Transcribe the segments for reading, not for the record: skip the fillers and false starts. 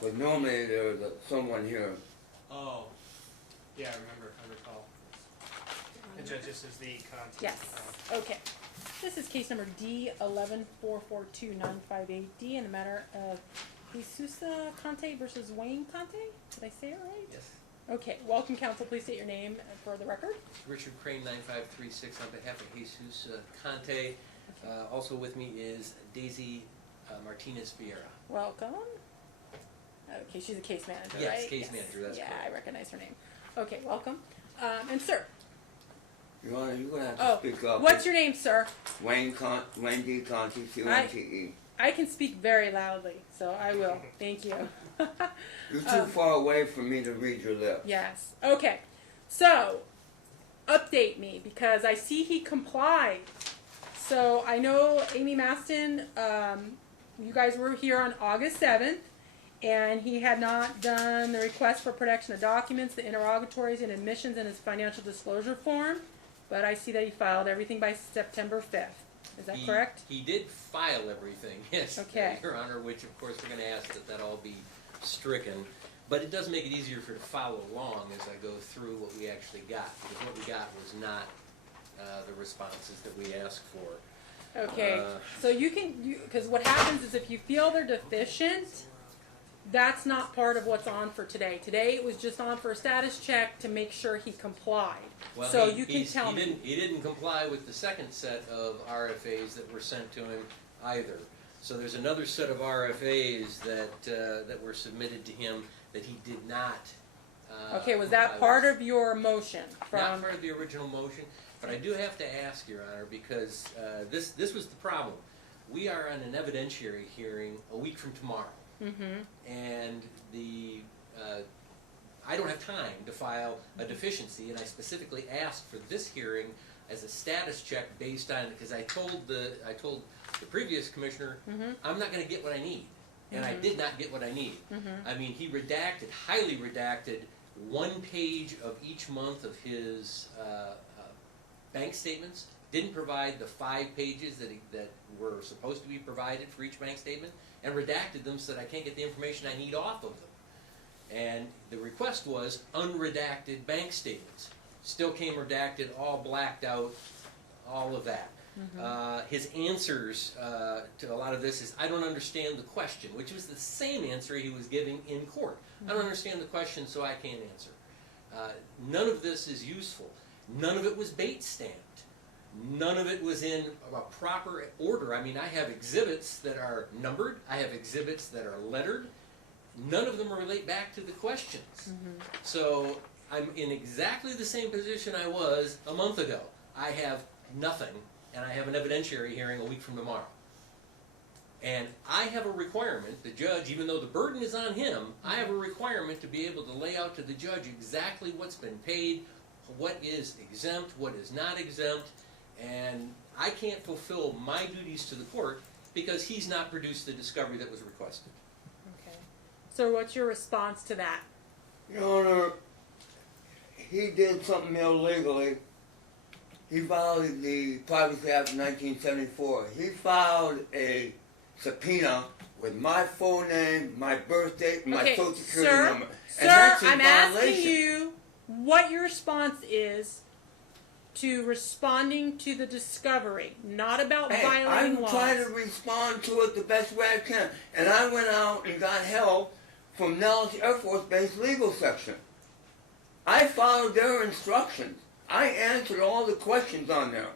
Because normally there's someone here. Oh, yeah, I recall. And Judge, this is the Conte. Yes. Okay. This is case number D11442958D in the matter of Jesus Conte versus Wayne Conte. Did I say it right? Yes. Okay. Welcome, counsel. Please state your name for the record. Richard Crane, 9536, on behalf of Jesus Conte. Also with me is Daisy Martinez Vieira. Welcome. Okay, she's a case manager, Yes, right? case manager, that's correct. correct. I recognize her name. Okay, welcome. And sir. Your Honor, you're going to have to speak up. What's your name, sir? Wayne D. Conte, C-O-N-T-E. I can speak very loudly, so I will. Thank you. You're too far away for me to read your lips. Yes. Okay. So, update me, because I see he complied. So, I know Amy Maston, you guys were here on August 7th, and he had not done the request for production of documents, the interrogatories, and admissions in his financial disclosure form. But I see that he filed everything by September 5th. Is that correct? He did file everything, yes, Okay. Your Honor, which of course we're going to ask that all be stricken. But it does make it easier for to follow along as I go through what we actually got, because what we got was not the responses that we asked for. Okay. So you can, because what happens is if you feel they're deficient, that's not part of what's on for today. Today it was just on for a status check to make sure he complied. Well, so you can tell me. He didn't comply with the second set of RFAs that were sent to him either. So there's another set of RFAs that were submitted to him that he did not. Okay, was that part of your motion? Not part of the original motion, but I do have to ask, Your Honor, because this was the problem. We are on an evidentiary hearing a week from tomorrow. Mm-hmm. And I don't have time to file a deficiency, and I specifically asked for this hearing as a status check based on, because I told the previous commissioner, Mm-hmm. I'm not going to get what I need, and I did not get what I need. Mm-hmm. I mean, he redacted, highly redacted, 1 page of each month of his bank statements. Didn't provide the 5 pages that were supposed to be provided for each bank statement, and redacted them so that I can't get the information I need off of them. And the request was unredacted bank statements. Still came redacted, all blacked out, all of that. Mm-hmm. His answers to a lot of this is, I don't understand the question, which was the same answer he was giving in court. I don't understand the question, so I can't answer. None of this is useful. None of it was bait stamped. None of it was in a proper order. I mean, I have exhibits that are numbered. I have exhibits that are lettered. None of them relate back to the questions. Mm-hmm. So I'm in exactly the same position I was a month ago. I have nothing, and I have an evidentiary hearing a week from tomorrow. And I have a requirement, the judge, even though the burden is on him, I have a requirement to be able to lay out to the judge exactly what's been paid, what is exempt, what is not exempt, and I can't fulfill my duties to the court because he's not produced the discovery that was requested. Okay. So what's your response to that? Your Honor, he did something illegally. He violated the Privacy Act of 1974. He filed a subpoena with my full name, my birth date, and my social security number. And that's I'm violation. asking you what your response is to responding to the discovery, not about violating I'm laws. trying to respond to it the best way I can. And I went out and got help from Nellis Air Force Base legal section. I followed their instructions. I answered all the questions on there.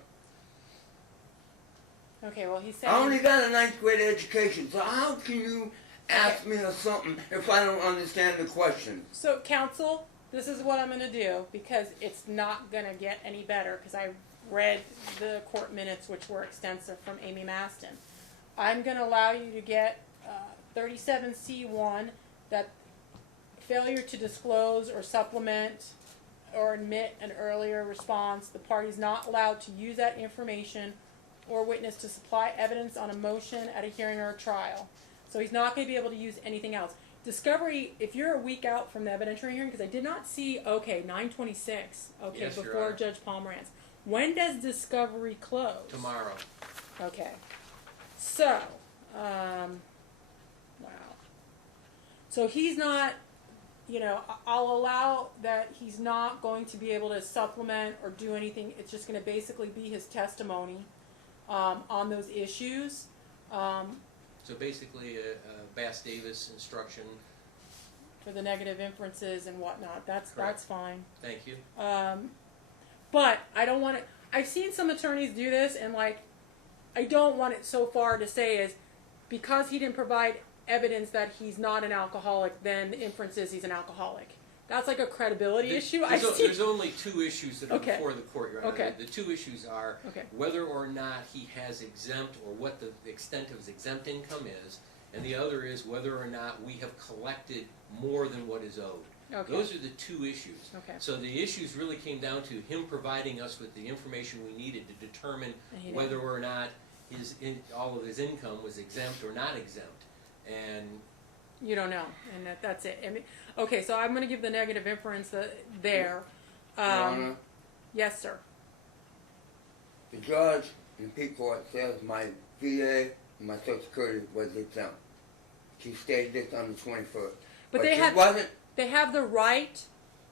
Okay, well, he said... I only got a 9th grade education, so how can you ask me of something if I don't understand the question? So, counsel, this is what I'm going to do, because it's not going to get any better, because I read the court minutes, which were extensive, from Amy Maston. I'm going to allow you to get 37C1, that failure to disclose or supplement or admit an earlier response, the party is not allowed to use that information or witness to supply evidence on a motion at a hearing or a trial. So he's not going to be able to use anything else. Discovery, if you're a week out from the evidentiary hearing, because I did not see, okay, 9/26, okay, Yes, Your before Honor. Judge Pomrenze. When does discovery close? Tomorrow. Okay. So, wow. So he's not, I'll allow that he's not going to be able to supplement or do anything. It's just going to basically be his testimony on those issues. So basically, a Bass Davis instruction. For the negative inferences and whatnot. That's fine. Thank you. But I don't want it. I've seen some attorneys do this, and I don't want it so far to say is because he didn't provide evidence that he's not an alcoholic, then the inference is he's an alcoholic. That's like a credibility issue. There's only two issues that are Okay. before the court, Your Honor. Okay. The two issues are whether or not he has exempt or what the extent of his exempt income is, and the other is whether or not we have collected more than what is owed. Okay. Those are the two issues. Okay. So the issues really came down to him providing us with the information we needed to determine whether or not all of his income was exempt or not exempt. And You don't know, and that's it. I mean, okay, so I'm going to give the negative inference there. Your Honor, Yes, sir. the judge in P court says my VA and my Social Security was exempt. She stated this on the 21st. But they have the right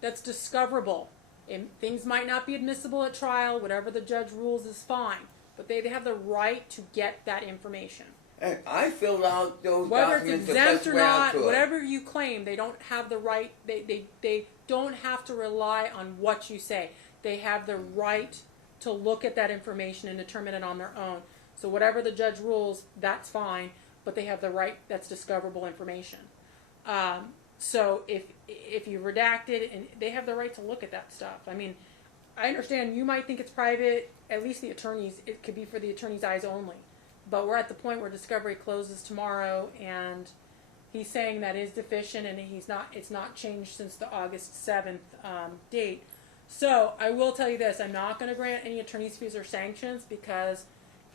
that's discoverable. And things might not be admissible at trial. Whatever the judge rules is fine. But they have the right to get that information. Hey, I filled out those Whether it's documents the exempt best or way I not, could. whatever you claim, they don't have the right. They don't have to rely on what you say. They have the right to look at that information and determine it on their own. So whatever the judge rules, that's fine. But they have the right. That's discoverable information. So if you redact it, and they have the right to look at that stuff. I mean, I understand you might think it's private. At least the attorneys, it could be for the attorney's eyes only. But we're at the point where discovery closes tomorrow, and he's saying that is deficient, and it's not changed since the August 7th date. So I will tell you this: I'm not going to grant any attorney's fees or sanctions because,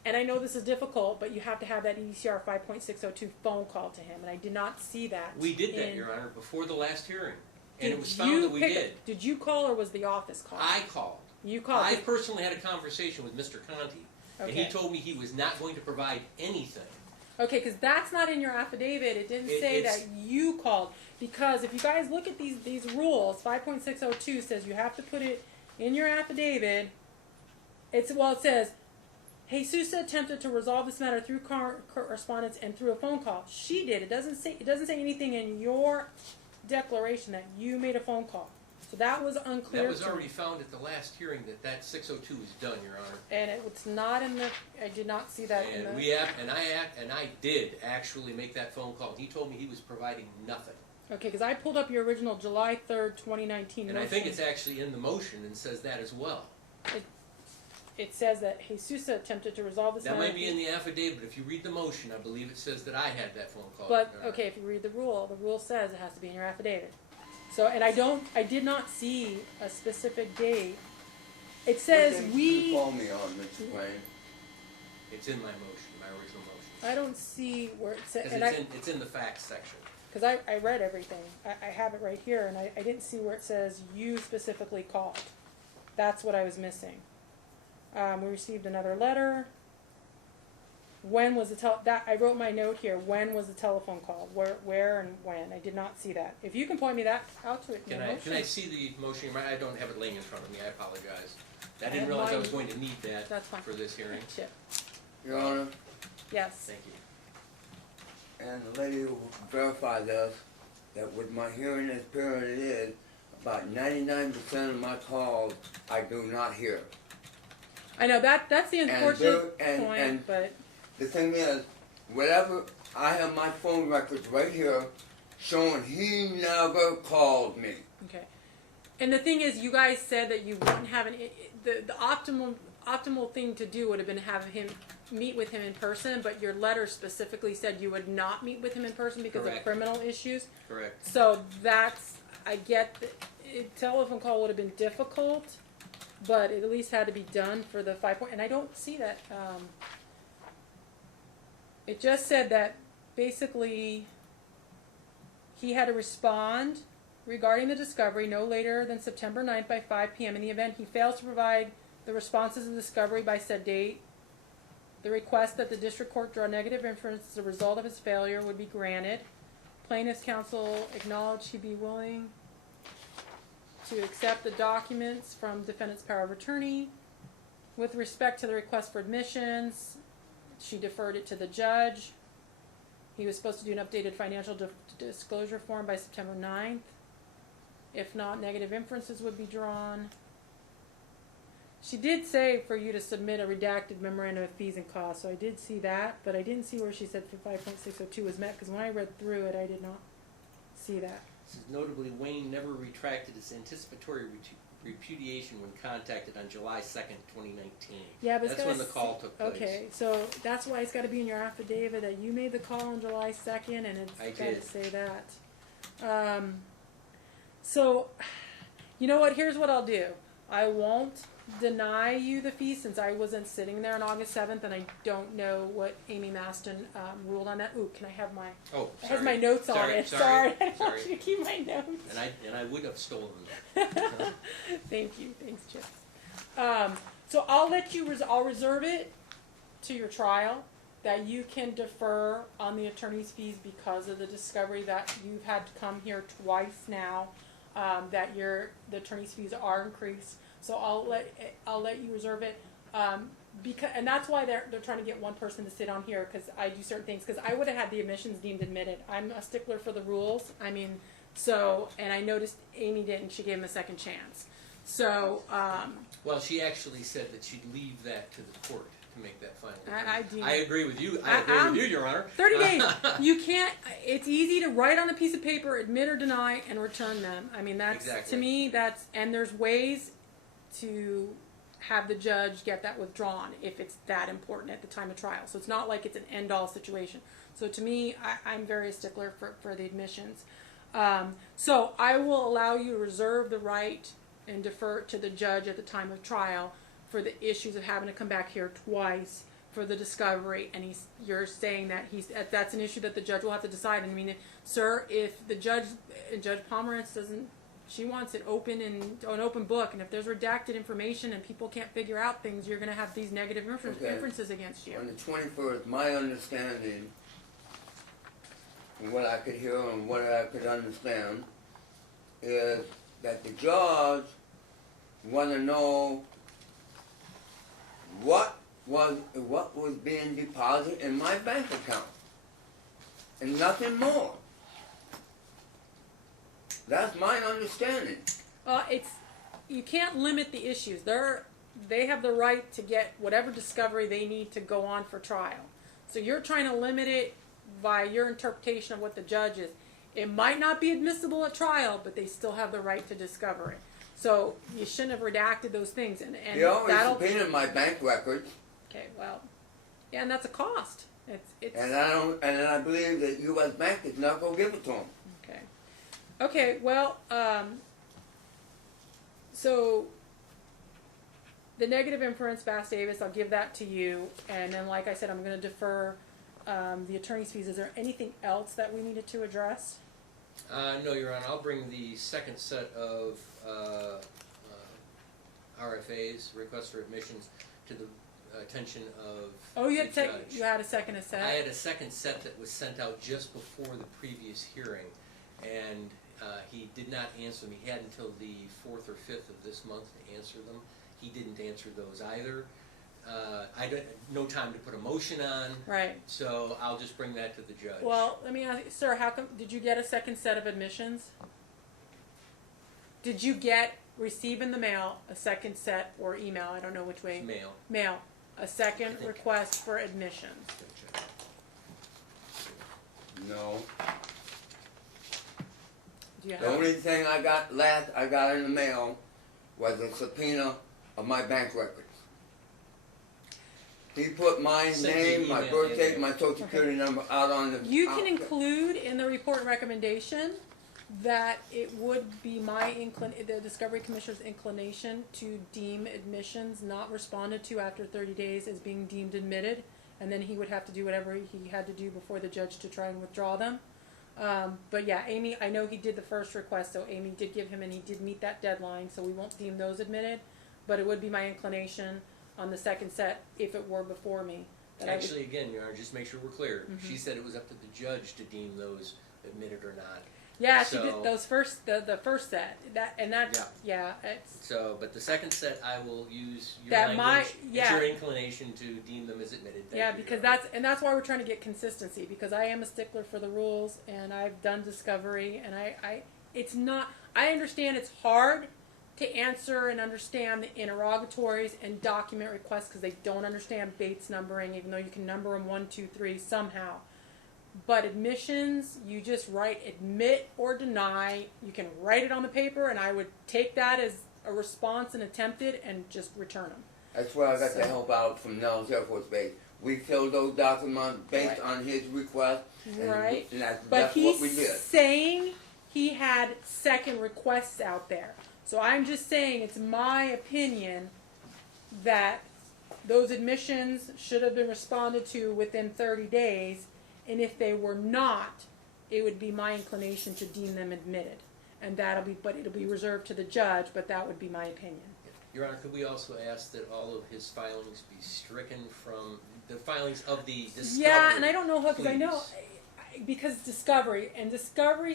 and I know this is difficult, but you have to have that EDCR 5.602 phone call to him, and I did not see that. we did that, Your Honor, before the last hearing. And it was found that we did. Did you call, or was the office call? I called. You called. I personally had a conversation with Mr. Conte, and he Okay. told me he was not going to provide anything. Okay, because that's not in your affidavit. It didn't say It's- that you called. Because if you guys look at these rules, 5.602 says you have to put it in your affidavit. It says, Jesus attempted to resolve this matter through correspondence and through a phone call. She did. It doesn't say anything in your declaration that you made a phone call. So that was unclear. That was to me. already found at the last hearing that 602 is done, Your Honor. And it's not in the. I did not see that in And the. I did actually make that phone call. He told me he was providing nothing. Okay, because I pulled up your original July 3rd, 2019 And motion. I think it's actually in the motion and says that as well. It says that Jesus attempted to resolve this That matter. might be in the affidavit. If you read the motion, I believe it says that I had that phone call. But Your Honor. okay, if you read the rule says it has to be in your affidavit. So, and I did not see a specific date. It says What date did we. you call me on, Mr. Wayne? It's in my motion, my original motion. I don't see where it says. Because it's in the facts section. Because I read everything. I have it right here, and I didn't see where it says you specifically called. That's what I was missing. We received another letter. When was the I wrote my note here. When was the telephone call? Where and when? I did not see that. If you can point me that out to it. in Can the I motion. see the motion? I don't have it laying in front of me. I apologize. I have didn't realize I mine. was going to need that That's fine. for this hearing. Chip. Your Honor, Yes. Thank you. and the lady who verified this, that with my hearing as period is, about 99% of my calls I do not hear. I know that's the unfortunate there- and- point, and- but The thing is, whatever, I have my phone records right here showing he never called me. okay. And the thing is, you guys said that you wouldn't have the optimal thing to do would have been to have him meet with him in person, but your letter specifically said you would not meet with him in person because Correct. of criminal issues. Correct. So I get that a telephone call would have been difficult, but it at least had to be done for the 5 point. And I don't see that. It just said that basically he had to respond regarding the discovery no later than September 9th by 5 p.m. In the event he fails to provide the responses of the discovery by said date, the request that the district court draw negative inference as a result of his failure would be granted. Plaintiff's counsel acknowledged he'd be willing to accept the documents from defendant's power of attorney. With respect to the request for admissions, she deferred it to the judge. He was supposed to do an updated financial disclosure form by September 9th. If not, negative inferences would be drawn. She did say for you to submit a redacted memorandum of fees and costs, so I did see that, but I didn't see where she said for 5.602 was met, because when I read through it, I did not see that. This is notably, Wayne never retracted his anticipatory repudiation when contacted on July 2nd, 2019. Yeah, but that's when the call took place. Okay, so that's why it's got to be in your affidavit that you made the call on July 2nd, and it's got to say that. So, you know what? Here's what I'll do. I won't deny you the fee since I wasn't sitting there on August 7th, and I don't know what Amy Maston ruled on that. Ooh, can I have my? Oh, It sorry. has my notes on it. Sorry, I don't want Sorry. you to keep my notes. And I would have stolen them. Thank you. Thanks, Chip. So I'll let you. I'll reserve it to your trial that you can defer on the attorney's fees because of the discovery that you've had to come here twice now. That the attorney's fees are increased. So I'll let you reserve it. Because, and that's why they're trying to get one person to sit on here, because I do certain things, because I would have had the admissions deemed admitted. I'm a stickler for the rules. I mean, so, and I noticed Amy didn't. She gave him a second chance. So, Well, she actually said that she'd leave that to the court to make that final decision. I agree with you. I agree with you, Your Honor. 30 days. You can't, it's easy to write on a piece of paper, admit or deny, and return them. I mean, that's, Exactly. to me, that's, and there's ways to have the judge get that withdrawn if it's that important at the time of trial. So it's not like it's an end-all situation. So to me, I'm very a stickler for the admissions. So I will allow you to reserve the right and defer to the judge at the time of trial for the issues of having to come back here twice for the discovery. And you're saying that that's an issue that the judge will have to decide. And I mean, sir, if the Judge Pomrenze doesn't, she wants it open and an open book, and if there's redacted information and people can't figure out things, you're going to have these negative inferences against you. On the 21st, my understanding, and what I could hear and what I could understand, is that the judge want to know what was being deposited in my bank account, and nothing more. That's my understanding. You can't limit the issues. They have the right to get whatever discovery they need to go on for trial. So you're trying to limit it by your interpretation of what the judge is. It might not be admissible at trial, but they still have the right to discover it. So you shouldn't have redacted those things. And They always subpoenaed my bank records. Okay, well, yeah, and that's a cost. It's. And I believe that U.S. Bank is not going to give it to them. Okay. Okay, well, so the negative inference, Bass Davis, I'll give that to you. And then, like I said, I'm going to defer the attorney's fees. Is there anything else that we needed to address? No, Your Honor. I'll bring the second set of RFAs, requests for admissions, to the attention of you the judge. you had a second set? I had a second set that was sent out just before the previous hearing, and he did not answer me. He had until the 4th or 5th of this month to answer them. He didn't answer those either. I don't no time to put a motion on. Right. So I'll just bring that to the judge. Well, let me ask you, sir, how come, did you get a second set of admissions? Did you receive in the mail a second set or email? I don't know which way. Mail. Mail. A second request for admissions. No. Do you The have? only thing I got in the mail was a subpoena of my bank records. He put my Sent name, you my email birth date, and- my social security number out on the... You can include in the report and recommendation that it would be the Discovery Commissioner's inclination to deem admissions not responded to after 30 days as being deemed admitted, and then he would have to do whatever he had to do before the judge to try and withdraw them. But yeah, Amy, I know he did the first request, so Amy did give him, and he did meet that deadline, so we won't deem those admitted, but it would be my inclination on the second set, if it were before me. That Actually, again, Your Honor, just make sure we're clear. Mhm. She said it was up to the judge to deem those admitted or not. Yeah, she So- did those first, the first set, it's, So, but the second set, I will use your That language. might- It's your yeah. inclination to deem them as admitted. Thank yeah, you, because Your Honor. that's why we're trying to get consistency, because I am a stickler for the rules, and I've done discovery, and it's not, I understand it's hard to answer and understand the interrogatories and document requests, because they don't understand Bates numbering, even though you can number them 1, 2, 3 somehow. But admissions, you just write admit or deny. You can write it on the paper, and I would take that as a response and attempt it and just return them. That's where I got So- the help out from Nels Air Force Base. We filled those documents based Right. on his request, and, Right. and that's But what we did. he's saying he had second requests out there. So I'm just saying it's my opinion that those admissions should have been responded to within 30 days. And if they were not, it would be my inclination to deem them admitted. And but it'll be reserved to the judge, but that would be my opinion. Your Honor, could we also ask that all of his filings be stricken from the filings of the discovery? Yeah, and I don't know how, because I know, please? because discovery,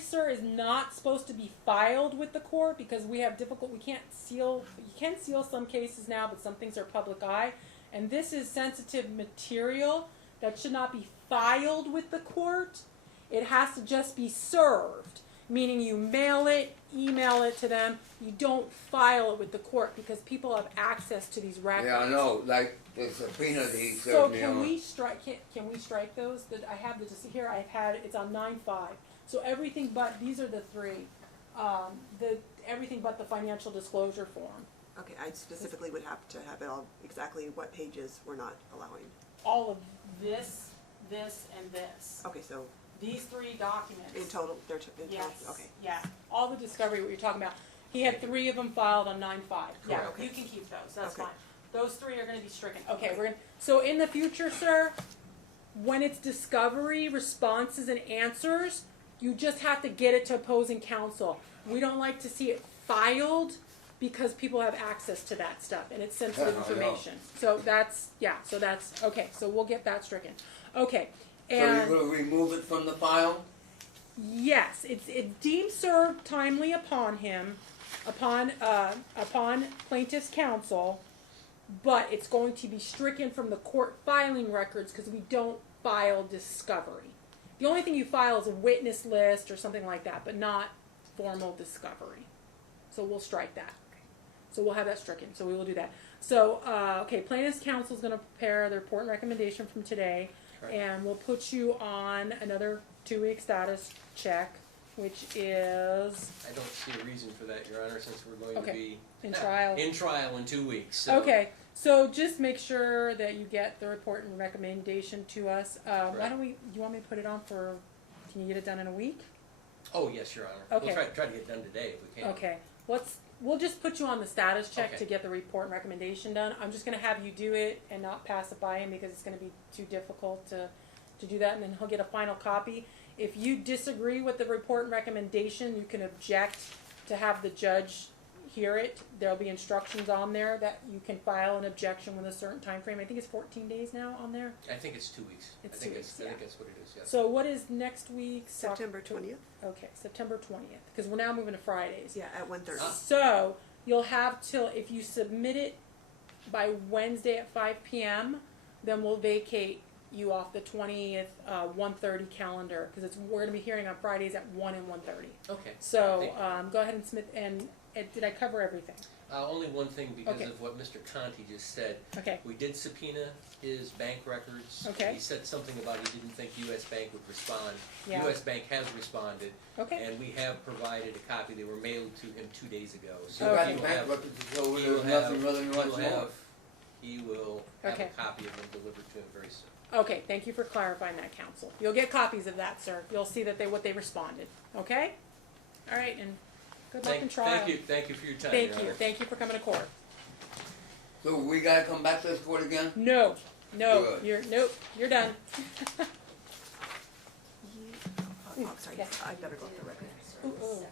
sir, is not supposed to be filed with the court, because we have you can seal some cases now, but some things are public eye, and this is sensitive material that should not be filed with the court. It has to just be served, meaning you mail it, email it to them. You don't file it with the court, because people have access to these records. Yeah, I know. Like the subpoena that he So served me can on. we strike? Can we strike those? That I have this here. It's on 9/5. So everything but these are the three. Everything but the financial disclosure form. Okay, I specifically would have to have it all, exactly what pages we're not allowing. All of this, and this. Okay, so These three documents. in total, they're, Yes. okay. Yeah. All the discovery, what you're talking about. He had 3 of them filed on 9/5. Yeah, Correct. you can keep those. That's Okay. fine. Those 3 are going to be stricken. Okay, we're going. So in the future, sir, when it's discovery, responses, and answers, you just have to get it to opposing counsel. We don't like to see it filed, because people have access to that stuff, and it's sensitive I know. information. So that's okay. So we'll get that stricken. Okay. So And you're going to remove it from the file? yes, it deemed served timely upon him, upon plaintiff's counsel, but it's going to be stricken from the court filing records, because we don't file discovery. The only thing you file is a witness list or something like that, but not formal discovery. So we'll strike that. So we'll have that stricken. So we will do that. So, okay, plaintiff's counsel is going to prepare the report and recommendation from today, Correct. and we'll put you on another 2-week status check, which is I don't see a reason for that, Your Honor, since we're going Okay. to be in trial. in trial in 2 weeks. So. Okay, so just make sure that you get the report and recommendation to us. Why Right. don't you want me to put it on for, can you get it done in a week? Oh yes, Your Honor. Okay. We'll try to get it done today if we can. Okay, we'll just put you on the status check Okay. to get the report and recommendation done. I'm just gonna have you do it and not pass it by him, because it's gonna be too difficult to do that, and then he'll get a final copy. If you disagree with the report and recommendation, you can object to have the judge hear it. There'll be instructions on there that you can file an objection with a certain time frame. I think it's 14 days now on there. I think it's 2 weeks. It's I think 2 it's, weeks, I yeah. think that's what it is. Yes. So what is next week? September 20th? Okay, September 20th, because we're now moving to Fridays. Yeah, at 1:30. So you'll have till, if you submit it by Wednesday at 5 p.m., then we'll vacate you off the 20th 1:30 calendar, because we're going to be hearing on Fridays at 1 and 1:30. Okay. So Thank you. go ahead and submit. And did I cover everything? Only one thing because Okay. of what Mr. Conte just said. Okay. We did subpoena his bank records. Okay. He said something about he didn't think U.S. Bank would respond. Yeah. U.S. Bank has responded, Okay. and we have provided a copy. They were mailed to him 2 days ago. You So got Okay. the he will bank have, records to show he there's will have, nothing really he much will more. have, he will have Okay. a copy of them delivered to him very soon. Okay. Thank you for clarifying that, counsel. You'll get copies of that, sir. You'll see that what they responded. Okay. All right. And good luck in trial. Thank you for your time. Thank Your you. Honor. Thank you for coming to court. So we got to come back to this court again? No, Good. you're done. Oh, sorry, Yeah. I better go off the record. Ooh, ooh.